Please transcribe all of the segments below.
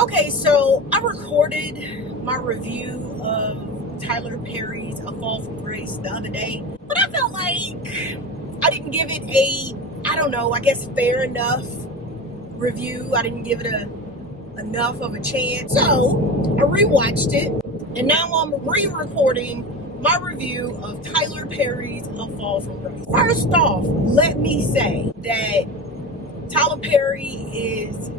Okay, so I recorded my review of Tyler Perry's A Fall from Grace the other day, but I felt like I didn't give it I guess fair enough review. I didn't give it enough of a chance. So I rewatched it, and now I'm re-recording my review of Tyler Perry's A Fall from Grace. First off, let me say that Tyler Perry is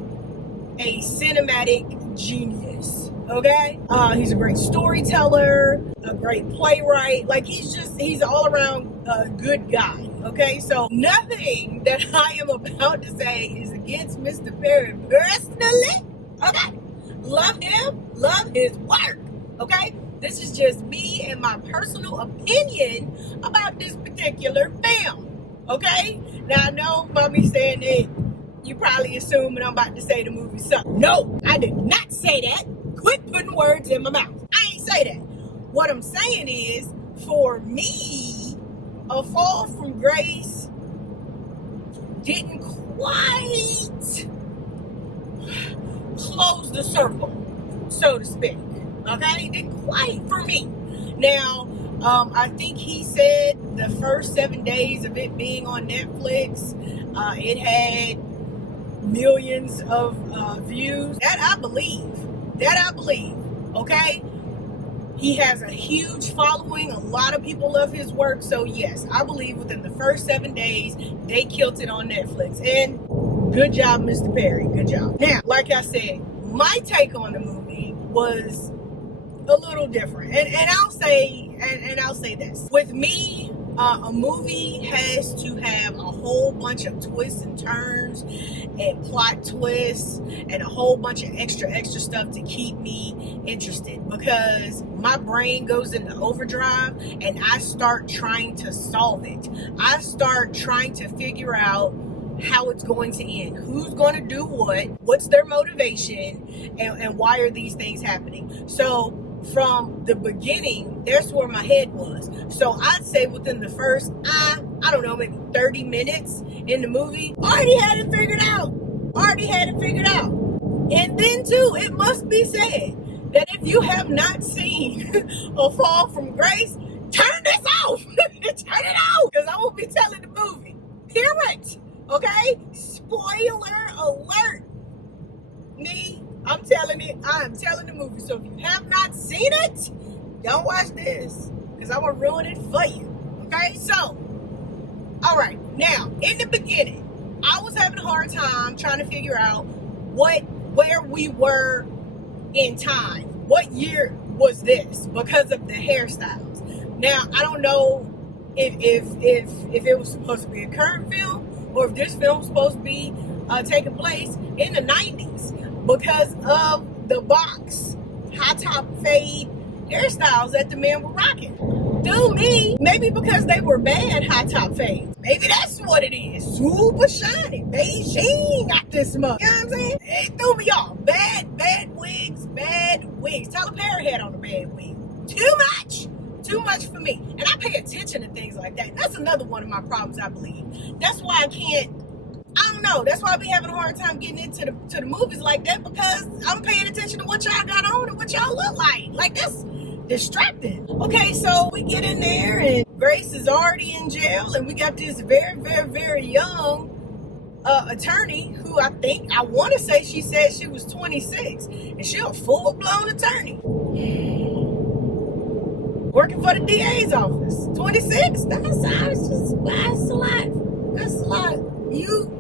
a cinematic genius, okay? He's a great storyteller, a great playwright. Like, he's an all-around good guy, okay? So nothing that I am about to say is against Mr. Perry personally, okay? Love him, love his work, okay? This is just me and my personal opinion about this particular film, okay? Now, I know by me saying that, you probably assuming I'm about to say the movie sucks. No, I did not say that. Quit putting words in my mouth. I ain't say that. What I'm saying is, for me, A Fall from Grace didn't quite close the circle, so to speak. Okay? It didn't quite for me. Now, I think he said the first 7 days of it being on Netflix, it had millions of views. That I believe, okay? He has a huge following. A lot of people love his work. So yes, I believe within the first 7 days, they killed it on Netflix. And good job, Mr. Perry. Good job. Now, like I said, my take on the movie was a little different. And I'll say this. With me, a movie has to have a whole bunch of twists and turns and plot twists and a whole bunch of extra stuff to keep me interested, because my brain goes into overdrive and I start trying to solve it. I start trying to figure out how it's going to end, who's going to do what's their motivation, and why are these things happening. So from the beginning, that's where my head was. So I'd say within the first, I don't know, maybe 30 minutes in the movie, already had it figured out. And then too, it must be said that if you have not seen A Fall from Grace, turn this off. Turn it off, because I won't be telling the movie. Period. Okay? Spoiler alert. I'm telling the movie. So if you have not seen it, don't watch this, because I'm going to ruin it for you. Okay? So, all right. Now, in the beginning, I was having a hard time trying to figure out where we were in time. What year was this? Because of the hairstyles. Now, I don't know if it was supposed to be a current film, or if this film was supposed to be taking place in the 90s, because of the box high top fade hairstyles that the men were rocking. Do me, maybe because they were bad high top fades. Maybe that's what it is. Super shiny. Beijing got this mug. You know what I'm saying? It threw me off. Bad wigs. Tyler Perry had on a bad wig. Too much for me. And I pay attention to things like that. That's another one of my problems, I believe. That's why I don't know. That's why I be having a hard time getting into the movies like that, because I'm paying attention to what y'all got on and what y'all look like. Like, that's distracting. Okay, so we get in there and Grace is already in jail, and we got this very, very, very young attorney who I want to say she said she was 26, and she's a full-blown attorney. Working for the DA's office. 26? That's a lot.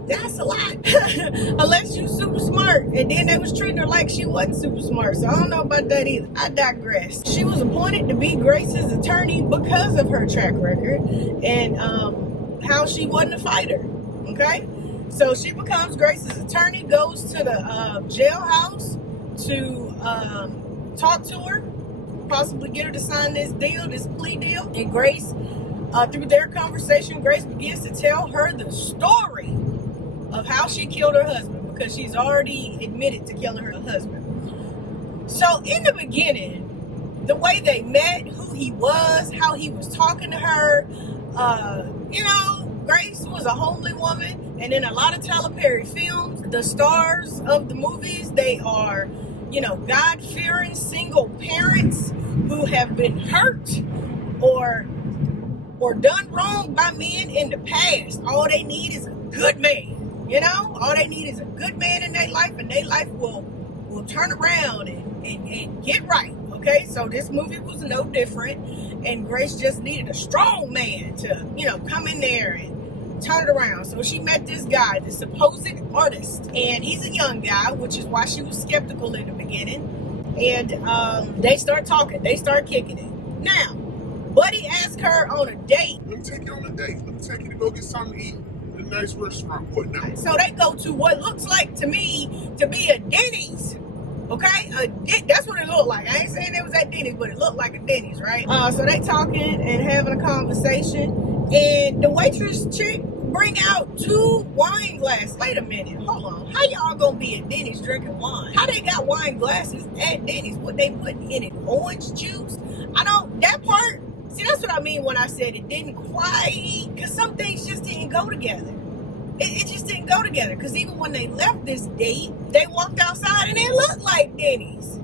That's a lot. Unless you super smart. And then they was treating her like she wasn't super smart. So I don't know about that either. I digress. She was appointed to be Grace's attorney because of her track record and how she wasn't a fighter. Okay? So she becomes Grace's attorney, goes to the jailhouse to talk to her, possibly get her to sign this plea deal. And Grace, through their conversation, Grace begins to tell her the story of how she killed her husband, because she's already admitted to killing her husband. So in the beginning, the way they met, who he was, how he was talking to her, Grace was a homely woman. And in a lot of Tyler Perry films, the stars of the movies, they are God-fearing single parents who have been hurt or done wrong by men in the past. All they need is a good man. All they need is a good man in their life, and their life will turn around and get right. Okay, so this movie was no different, and Grace just needed a strong man to, come in there and turn it around. So she met this guy, the supposed artist, and he's a young guy, which is why she was skeptical in the beginning. And they start talking, they start kicking it. Now, Buddy asked her on a date. Let me take you on a date. Let me take you to go get something to eat in a nice restaurant. What now? So they go to what looks like to me to be a Denny's. Okay, that's what it looked like. I ain't saying it was at Denny's, but it looked like a Denny's, right? So they talking and having a conversation, and the waitress chick bring out 2 wine glasses. Wait a minute, hold on. How y'all gonna be at Denny's drinking wine? How they got wine glasses at Denny's? What they putting in it? Orange juice? That part. See, that's what I mean when I said it didn't quite, because some things just didn't go together. It just didn't go together, because even when they left this date, they walked outside and it looked like Denny's.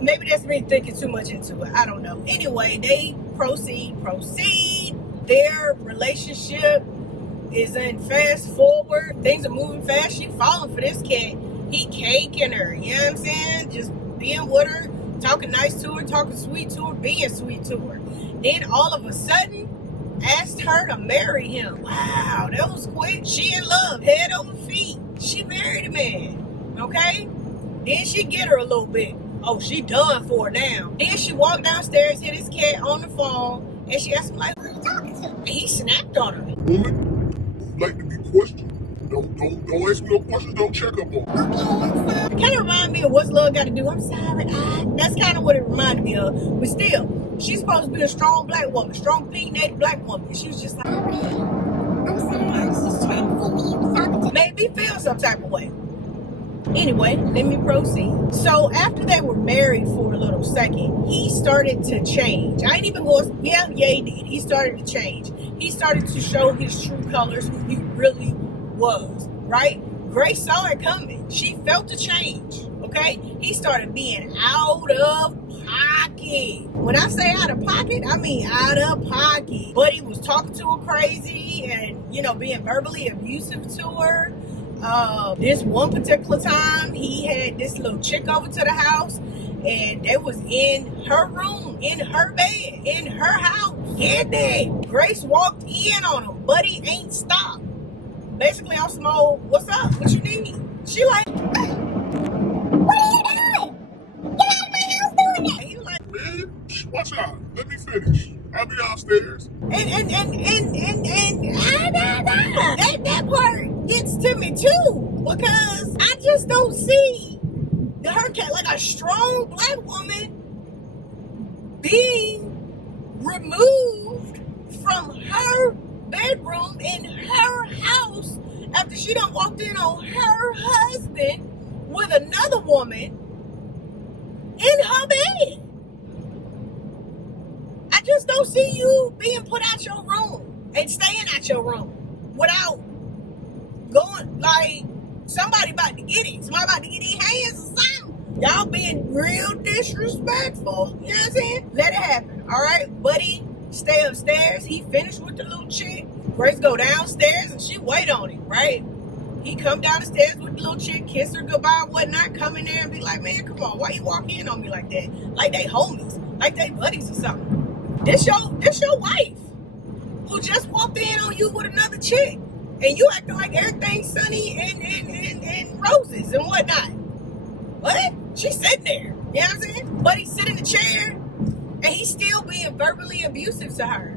Maybe that's me thinking too much into it. I don't know. Anyway, they proceed. Their relationship is in fast forward. Things are moving fast. She falling for this cat. He caking her. You know what I'm saying? Just being with her, talking nice to her, talking sweet to her, being sweet to her. Then all of a sudden, asked her to marry him. Wow, that was quick. She in love, head over feet. She married a man, okay? Then she get her a little bit. Oh, she done for it now. Then she walked downstairs, hit his cat on the phone, and she asked him, like, who are you talking to? And he snapped on her. Woman, like to be questioned. Don't ask me no questions, don't check up on me. Okay, I'm sorry. It kind of reminded me of What's Love Got to Do. I'm sorry, that's kind of what it reminded me of. But still, she's supposed to be a strong black woman, strong pink-native black woman. And she was just like, I'm sorry, I was just trying to see who you were talking to. Made me feel some type of way. Anyway, let me proceed. So after they were married for a little second, he started to change. I ain't even going, yeah, he did. He started to change. He started to show his true colors, who he really was, right? Grace saw it coming. She felt the change, okay? He started being out of pocket. When I say out of pocket, I mean out of pocket. But he was talking to her crazy and, being verbally abusive to her. This one particular time, he had this little chick over to the house, and they was in her room, in her bed, in her house. Get that. Grace walked in on him. Buddy ain't stopped. Basically, I'm small. What's up? What you need? She like, what are you doing? Get out of my house doing that. He like, man, watch out. Let me finish. I'll be downstairs. And that part gets to me too, because I just don't see her cat like a strong black woman being removed from her bedroom in her house after she done walked in on her husband with another woman in her bed. I just don't see you being put out your room and staying out your room without going, like, somebody about to get it. Somebody about to get their hands or something. Y'all being real disrespectful. You know what I'm saying? Let it happen. All right, Buddy, stay upstairs. He finished with the little chick. Grace go downstairs and she wait on him, right? He come down the stairs with the little chick, kiss her goodbye, whatnot, come in there and be like, man, come on, why you walk in on me like that? Like they homies, like they buddies or something. This your wife who just walked in on you with another chick, and you acting like everything's sunny and roses and whatnot. What? She's sitting there. You know what I'm saying? Buddy sit in the chair, and he's still being verbally abusive to her,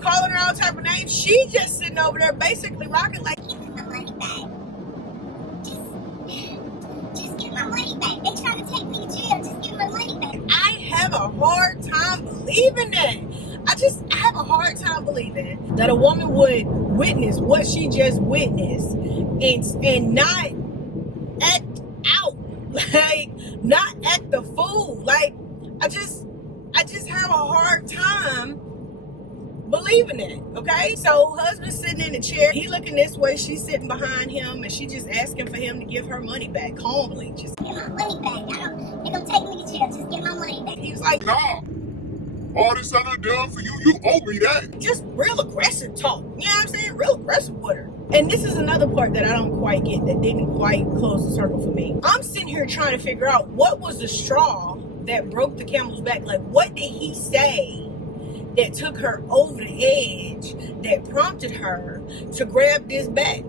calling her all type of names. She just sitting over there, basically rocking like, give me my money back. Just give my money back. They trying to take me to jail. Just give my money back. I have a hard time believing that. I have a hard time believing that a woman would witness what she just witnessed and not act out, like not act the fool. Like I just have a hard time believing believe in that, okay? So husband's sitting in the chair. He looking this way. She's sitting behind him, and she just asking for him to give her money back calmly. Just give my money back. They're gonna take me to jail. Just give my money back. He was like, Nah. All this I done done for you, you owe me that. just real aggressive talk. You know what I'm saying? Real aggressive with her. And this is another part that I don't quite get, that didn't quite close the circle for me. I'm sitting here trying to figure out what was the straw that broke the camel's back. Like, what did he say that took her over the edge, that prompted her to grab this bag?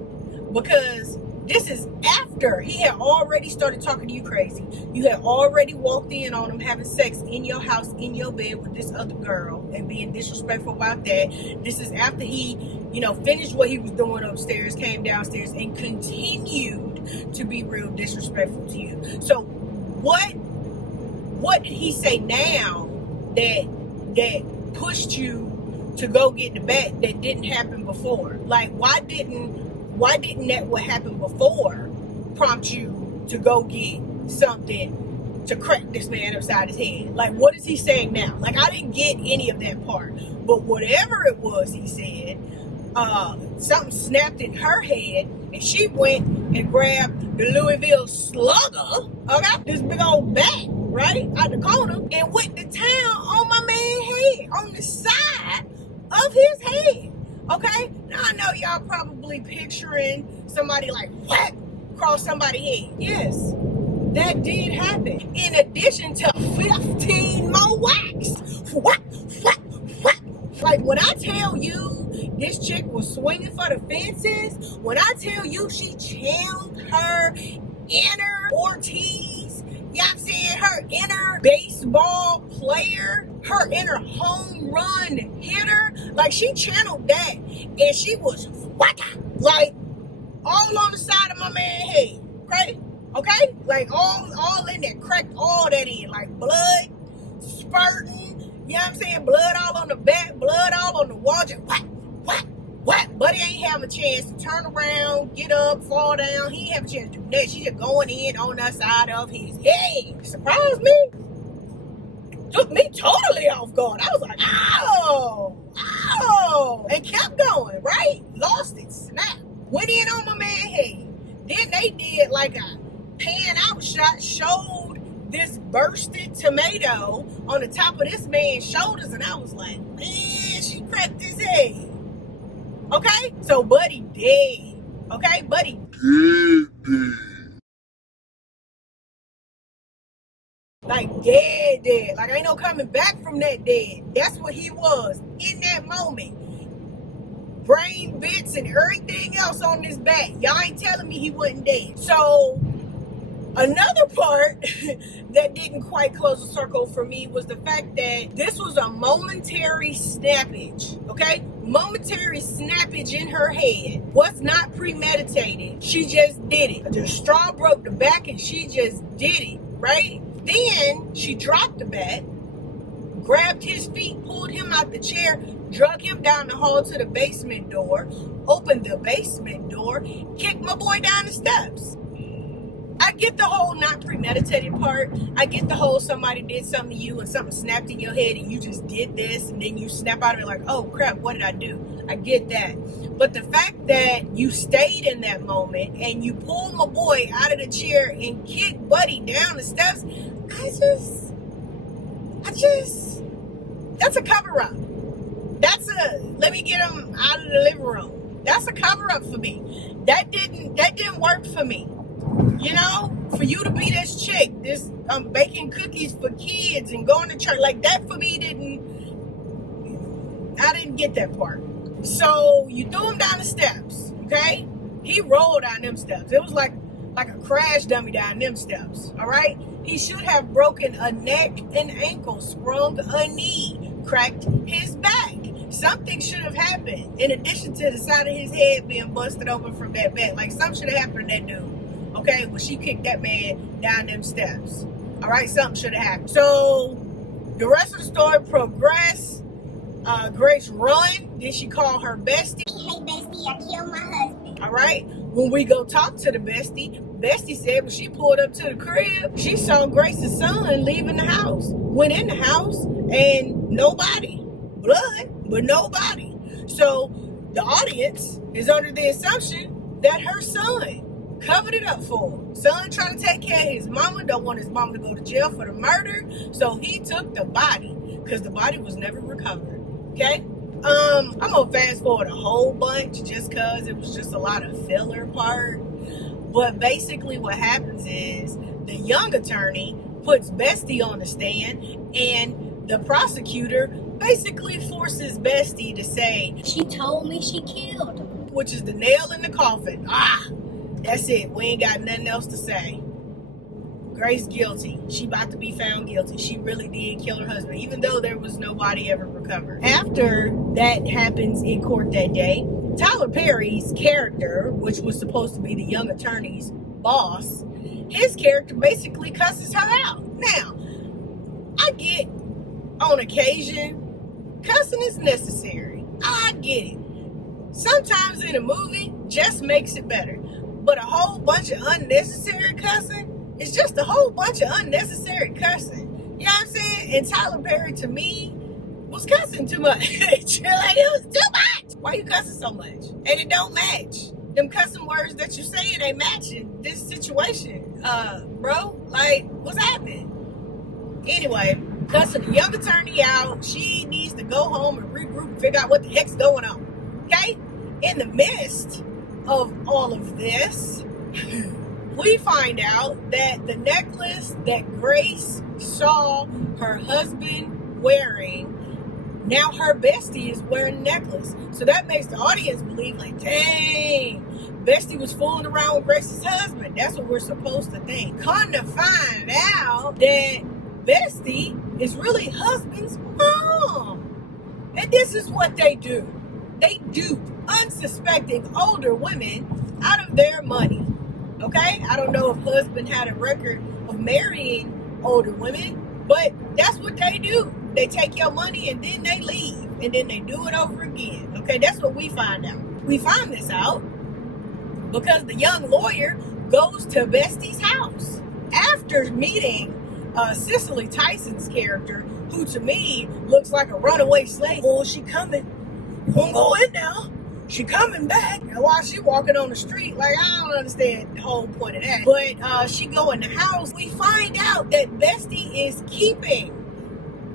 Because this is after he had already started talking to you crazy. You had already walked in on him having sex in your house, in your bed with this other girl, and being disrespectful about that. This is after he, finished what he was doing upstairs, came downstairs, and continued to be real disrespectful to you. So what did he say now that pushed you to go get the bat that didn't happen before? Like, why didn't that what happened before prompt you to go get something to crack this man upside his head? Like, what is he saying now? Like, I didn't get any of that part. But whatever it was he said, something snapped in her head, and she went and grabbed the Louisville Slugger, okay? This big old bat, right, out the corner, and went to town on my man's head, on the side of his head. Okay, now I know y'all probably picturing somebody like whack across somebody's head. Yes, that did happen. In addition to 15 more whacks. Whack, whack, whack. Like, when I tell you this chick was swinging for the fences, when I tell you she channeled her inner Ortiz, you know what I'm saying, her inner baseball player, her inner home run hitter, like, she channeled that, and she was whack, like, all on the side of my man's head, okay, like, all in there, cracked all that in, like, blood spurting, you know what I'm saying, blood all on the back, blood all on the wall, just whack, whack, whack. Buddy ain't have a chance to turn around, get up, fall down. He ain't have a chance to do that. She just going in on that side of his head. Surprised me. Took me totally off guard. I was like, oh, and kept going, right? Lost it, snap. Went in on my man's head. Then they did like a pan out shot, showed this bursted tomato on the top of this man's shoulders, and I was like, man, she cracked his head. Okay? So Buddy dead. Okay? Buddy Dead. like dead. Like, ain't no coming back from that dead. That's what he was in that moment. Brain bits and everything else on his back. Y'all ain't telling me he wasn't dead. So another part that didn't quite close the circle for me was the fact that this was a momentary snappage, okay? Momentary snappage in her head. Was not premeditated. She just did it. The straw broke the back, and she just did it, right? Then she dropped the bat, grabbed his feet, pulled him out the chair, drug him down the hall to the basement door, opened the basement door, kicked my boy down the steps. I get the whole not premeditated part. I get the whole somebody did something to you and something snapped in your head and you just did this, and then you snap out of it like, oh crap, what did I do? I get that. But the fact that you stayed in that moment and you pulled my boy out of the chair and kicked Buddy down the steps, that's a cover up. Let me get him out of the living room. That's a cover up for me. That didn't work for me. You know, for you to be this chick, this baking cookies for kids and going to church, like, that for me I didn't get that part. So you threw him down the steps, okay? He rolled down them steps. It was like a crash dummy down them steps, all right? He should have broken a neck and ankle, sprung a knee, cracked his back. Something should have happened in addition to the side of his head being busted open from that bat. Like, something should have happened to that dude. Okay, when she kicked that man down them steps. All right, something should have happened. So the rest of the story progressed. Grace run. Then she called her bestie. Hey, bestie, I killed my husband. All right. When we go talk to the bestie said when she pulled up to the crib, she saw Grace's son leaving the house. Went in the house and nobody. Blood, but nobody. So the audience is under the assumption that her son covered it up for her. Son trying to take care of his mama, don't want his mama to go to jail for the murder, so he took the body because the body was never recovered. Okay? I'm gonna fast forward a whole bunch just because it was just a lot of filler part. But basically what happens is the young attorney puts Bestie on the stand, and the prosecutor basically forces Bestie to say, She told me she killed him. which is the nail in the coffin. That's it. We ain't got nothing else to say. Grace guilty. She about to be found guilty. She really did kill her husband, even though there was nobody ever recovered. After that happens in court that day, Tyler Perry's character, which was supposed to be the young attorney's boss, his character basically cusses her out. Now, I get on occasion, cussing is necessary. I get it. Sometimes in a movie, just makes it better. But a whole bunch of unnecessary cussing, it's just a whole bunch of unnecessary cussing. You know what I'm saying? And Tyler Perry, to me, was cussing too much. Like, it was too much. Why you cussing so much? And it don't match. Them cussing words that you're saying ain't matching this situation. Bro, like, what's happening? Anyway, cussing the young attorney out. She needs to go home and regroup and figure out what the heck's going on. Okay? In the midst of all of this, we find out that the necklace that Grace saw her husband wearing, now her bestie is wearing a necklace. So that makes the audience believe, like, dang, Bestie was fooling around with Grace's husband. That's what we're supposed to think. Come to find out that Bestie is really husband's mom. And this is what they do. They dupe unsuspecting older women out of their money. Okay? I don't know if husband had a record of marrying older women, but that's what they do. They take your money and then they leave. And then they do it over again. Okay? That's what we find out. We find this out because the young lawyer goes to Bestie's house after meeting Cicely Tyson's character, who to me looks like a runaway slave. Oh, she coming. You gonna go in now. She coming back. And while she walking on the street, like, I don't understand the whole point of that. But she go in the house. We find out that Bestie is keeping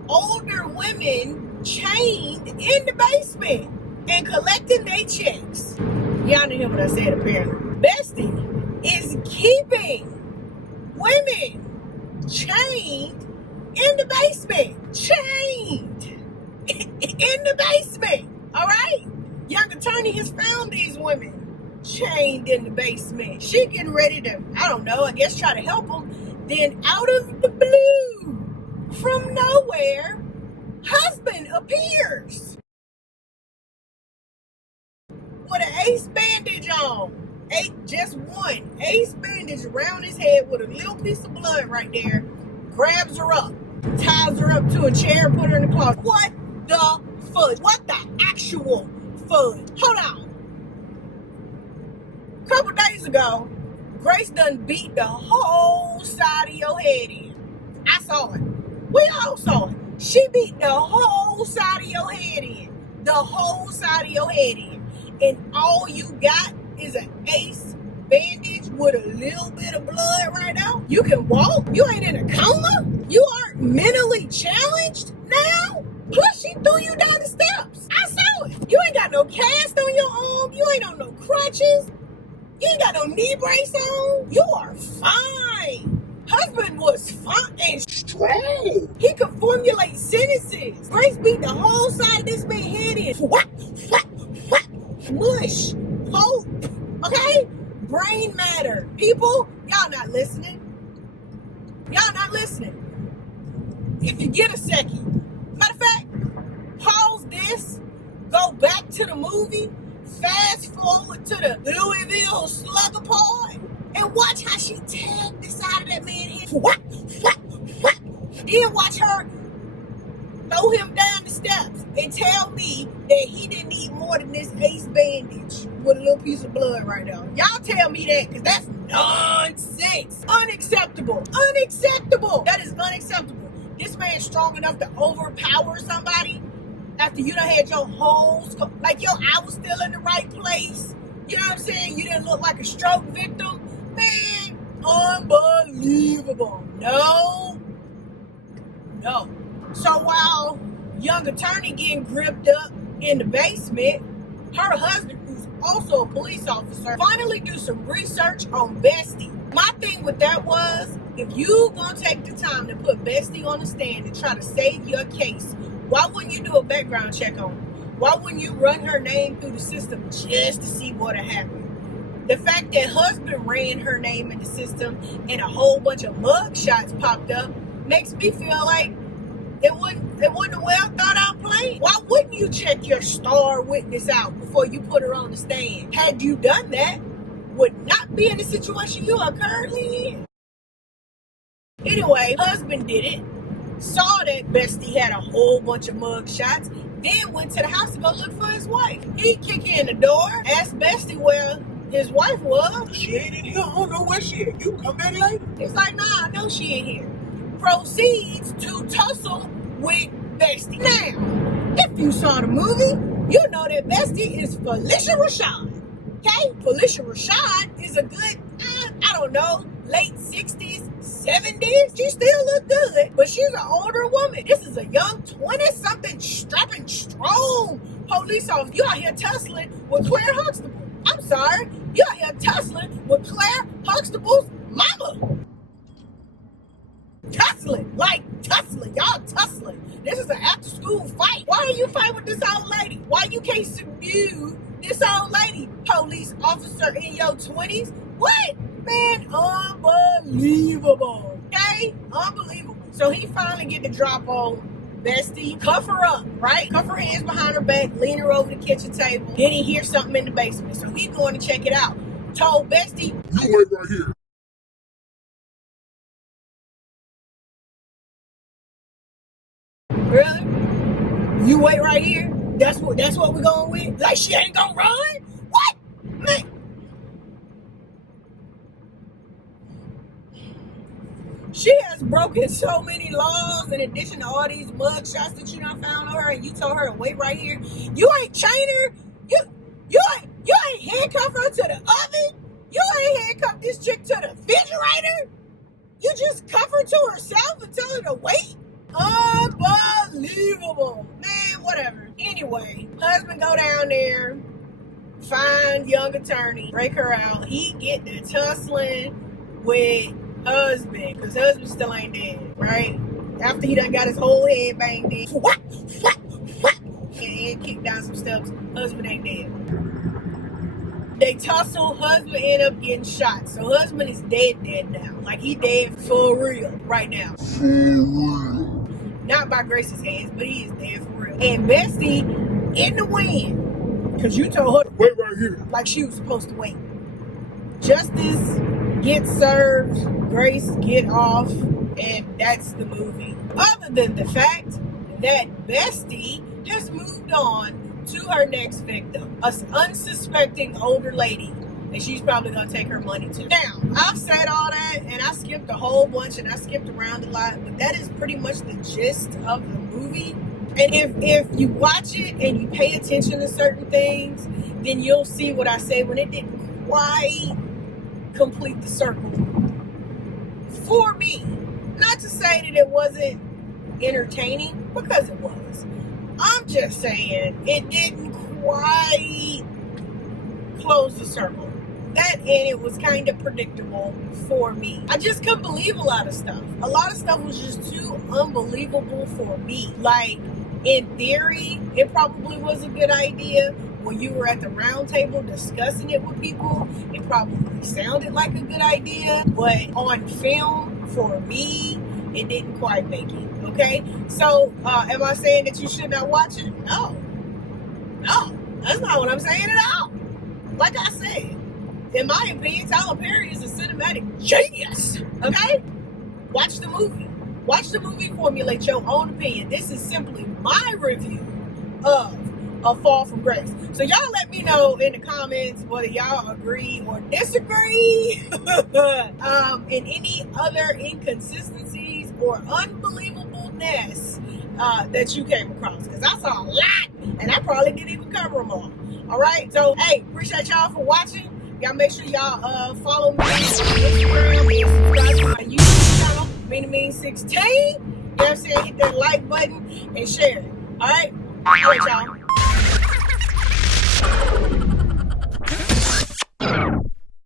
older women chained in the basement and collecting their checks. Y'all didn't hear what I said, apparently. Bestie is keeping women chained in the basement. Chained in the basement. All right? Young attorney has found these women chained in the basement. She getting ready to, I don't know, I guess try to help them. Then out of the blue, from nowhere, husband appears with an ace bandage on. Just one ace bandage around his head with a little piece of blood right there. Grabs her up, ties her up to a chair, put her in the closet. What the fudge? What the actual fudge? Hold on. A couple days ago, Grace done beat the whole side of your head in. I saw it. We all saw it. She beat the whole side of your head in. The whole side of your head in. And all you got is an ace bandage with a little bit of blood right now. You can walk. You ain't in a coma. You aren't mentally challenged now. Plus, she threw you down the steps. I saw it. You ain't got no cast on your arm. You ain't on no crutches. You ain't got no knee brace on. You are fine. Husband was fine and strong. He could formulate sentences. Grace beat the whole side of this man's head in. What? Mush. Hope. Okay? Brain matter. People, y'all not listening. Y'all not listening. If you get a second. Matter of fact, pause this. Go back to the movie. Fast forward to the Louisville slugger part. And watch how she tagged the side of that man's head. What? Then watch her throw him down the steps and tell me that he didn't need more than this ace bandage with a little piece of blood right now. Y'all tell me that, because that's nonsense. Unacceptable. Unacceptable. That is unacceptable. This man's strong enough to overpower somebody. after you done had your whole like your eye was still in the right place. You know what I'm saying? You didn't look like a stroke victim. Man, unbelievable. No. So while young attorney getting gripped up in the basement, her husband, who's also a police officer, finally do some research on Bestie. My thing with that was, if you gonna take the time to put Bestie on the stand and try to save your case, why wouldn't you do a background check on her? Why wouldn't you run her name through the system just to see what happened? The fact that husband ran her name in the system and a whole bunch of mug shots popped up makes me feel like it wasn't a well thought out plan. Why wouldn't you check your star witness out before you put her on the stand? Had you done that, would not be in the situation you are currently in. Anyway, husband did it, saw that Bestie had a whole bunch of mug shots, then went to the house to go look for his wife. He kicked in the door, asked Bestie where his wife was. She ain't in here. I don't know where she is. You can come back later. He's like, nah, I know she ain't here. Proceeds to tussle with Bestie. Now, if you saw the movie, you know that Bestie is Felicia Rashad. Okay? Felicia Rashad is a good, I don't know, late 60s, 70s. She still look good, but she's an older woman. This is a young 20-something, strapping, strong police officer. You out here tussling with Claire Huxtable. I'm sorry. You out here tussling with Claire Huxtable's mama. Tussling. Y'all tussling. This is an after-school fight. Why are you fighting with this old lady? Why you can't subdue this old lady, police officer in your 20s? What? Man, unbelievable. Okay? Unbelievable. So he finally get the drop on Bestie. Cuff her up, right? Cuff her hands behind her back, lean her over the kitchen table. Then he hears something in the basement. So he's going to check it out. Told Bestie, You wait right here. really? You wait right here? That's what we're going with? Like she ain't gonna run? What? Man. She has broken so many laws in addition to all these mug shots that you done found on her, and you told her to wait right here. You ain't chain her. You ain't handcuff her to the oven. You ain't handcuff this chick to the refrigerator. You just cuff her to herself and tell her to wait. Unbelievable. Man, whatever. Anyway, husband go down there, find young attorney, break her out. He get to tussling with husband, because husband still ain't dead, right? After he done got his whole head banged in. And kicked down some steps. Husband ain't dead. They tussle, husband end up getting shot. So husband is dead now. Like he dead for real right now. For real. Not by Grace's hands, but he is dead for real. And Bestie in the wind, because you told her Wait right here. like she was supposed to wait. Justice gets served, Grace get off, and that's the movie. Other than the fact that Bestie has moved on to her next victim, an unsuspecting older lady that she's probably gonna take her money to. Now, I've said all that, and I skipped a whole bunch, and I skipped around a lot, but that is pretty much the gist of the movie. And if you watch it and you pay attention to certain things, then you'll see what I say when it didn't quite complete the circle for me. Not to say that it wasn't entertaining, because it was. I'm just saying it didn't quite close the circle. That, and it was kind of predictable for me. I just couldn't believe a lot of stuff. A lot of stuff was just too unbelievable for me. Like, in theory, it probably was a good idea. When you were at the round table discussing it with people, it probably sounded like a good idea. But on film, for me, it didn't quite make it. Okay? So, am I saying that you should not watch it? No. No. That's not what I'm saying at all. Like I said, in my opinion, Tyler Perry is a cinematic genius. Okay? Watch the movie. Watch the movie, formulate your own opinion. This is simply my review of A Fall from Grace. So y'all let me know in the comments whether y'all agree or disagree. And any other inconsistencies or unbelievableness that you came across, because I saw a lot and I probably didn't even cover them all. All right, so hey, appreciate y'all for watching. Y'all make sure y'all follow me on Instagram and subscribe to my YouTube channel, Mean16. You know what I'm saying? Hit that like button and share it. All right, y'all.